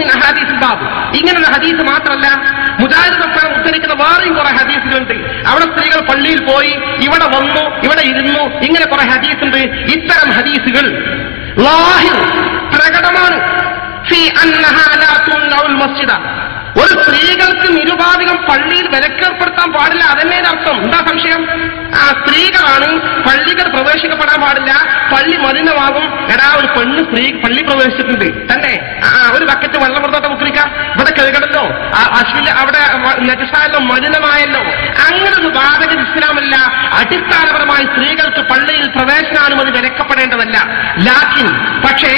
മിൻ അഹാദീസിൽ ബാബ്. ഇങ്ങനെയുള്ള ഹദീസ് മാത്രമല്ല, മുജാഹിദ് പ്രസ്ഥാനം ഉദ്ധരിക്കുന്ന വേറെയും കുറെ ഹദീസുകളുണ്ട്. അവിടെ സ്ത്രീകൾ പള്ളിയിൽ പോയി, ഇവിടെ വന്നു, ഇവിടെ ഇരുന്നു, ഇങ്ങനെ കുറെ ഹദീസുണ്ട്. ഇത്തരം ഹദീസുകൾ ലാഹിർ പ്രകടമാണ്. ഫീ അന്നഹാ ലാ തുംനഉൽ മസ്ജിദ. ഒരു സ്ത്രീകൾക്ക് നിരുപാധികം പള്ളിയിൽ വിലക്കേർപ്പെടുത്താൻ പാടില്ല. അതന്നെ അർത്ഥം. എന്താ സംശയം? ആ സ്ത്രീകളാണ് പള്ളികൾ പ്രവേശിക്കപ്പെടാൻ പാടില്ല, പള്ളി മലിനമാകും. എടാ, ഒരു പെണ്ണ് സ്ത്രീ പള്ളി പ്രവേശിച്ചിട്ടുണ്ട് തന്നെ, ഒരു ബക്കറ്റ് വെള്ളം കൊടുത്താൽ മുക്കിരിക്കാം, ഇവിടെ കഴുകണല്ലോ, അശ്വിൽ അവിടെ നജസായല്ലോ, മലിനമായല്ലോ. അങ്ങനെ ഒരു വാദഗതി ഇസ്ലാമല്ല. അടിസ്ഥാനപരമായി സ്ത്രീകൾക്ക് പള്ളിയിൽ പ്രവേശനാനുമതി വിലക്കപ്പെടേണ്ടതല്ല. ലാക്കിൻ പക്ഷേ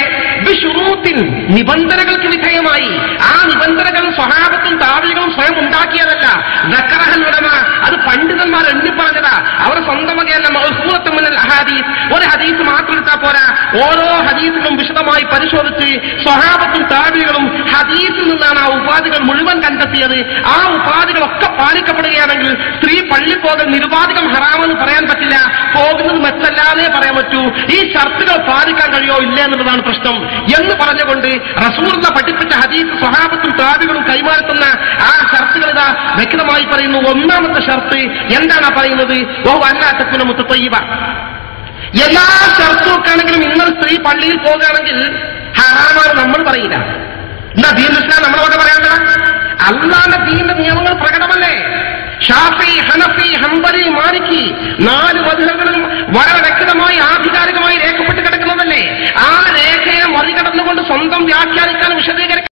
ബിശുറൂത്തിൻ നിബന്ധനകൾക്ക് വിധേയമായി. ആ നിബന്ധനകൾ സ്വഹാബത്തും താബിഈകളും സ്വയം ഉണ്ടാക്കിയതല്ല. ദക്കറഹൽ ഉലമ, അത് പണ്ഡിതന്മാർ എണ്ണി പറഞ്ഞതാ. അവർ സ്വന്തം വകയല്ല. മഅ്സൂറത്തുൻ മിനൽ അഹാദീസ്, ഒരു ഹദീസ് മാത്രം എടുത്താൽ പോരാ, ഓരോ ഹദീസിലും വിശദമായി പരിശോധിച്ച് സ്വഹാബത്തും താബിഈകളും ഹദീസിൽ നിന്നാണ് ആ ഉപാധികൾ മുഴുവൻ കണ്ടെത്തിയത്. ആ ഉപാധികളൊക്കെ പാലിക്കപ്പെടുകയാണെങ്കിൽ സ്ത്രീ പള്ളി പോകൽ നിരുപാധികം ഹറാമെന്ന് പറയാൻ പറ്റില്ല, പോകുന്നത് മെച്ചല്ലാതെ പറയാൻ പറ്റൂ. ഈ ഷർത്തുകൾ പാലിക്കാൻ കഴിയോ ഇല്ല എന്നുള്ളതാണ് പ്രശ്നം എന്ന് പറഞ്ഞുകൊണ്ട് റസൂലുള്ളാഹി പഠിപ്പിച്ച ഹദീസ് സ്വഹാബത്തും താബിഈകളും കൈമാറുന്ന ആ ഷർത്തുകൾ ഇതാ വ്യക്തമായി പറയുന്നു. ഒന്നാമത്തെ ഷർത്ത് എന്താണ് പറയുന്നത്? അല്ലാ തകുന മുതതയ്യിബ. എല്ലാ ഷർത്തും ആണെങ്കിലും ഇന്നലെ സ്ത്രീ പള്ളിയിൽ പോകുകയാണെങ്കിൽ ഹറാമാണ് നമ്മൾ പറയില്ല. എന്താ ദീനുൽ ഇസ്ലാം നമ്മളോട് പറയാണ്ട? അല്ലാഹുവിന്റെ ദീനിന്റെ നിയമങ്ങൾ പ്രകടമല്ലേ? ഷാഫി, ഹനഫി, ഹംബലി, മാലിക്കി 4 മദ്ഹബുകളും വളരെ വ്യക്തമായി ആധികാരികമായി രേഖപ്പെട്ട് കിടക്കുന്നതല്ലേ? ആ രേഖയെ മറികടന്നുകൊണ്ട് സ്വന്തം വ്യാഖ്യാനിക്കാൻ വിശദീകരിക്കാൻ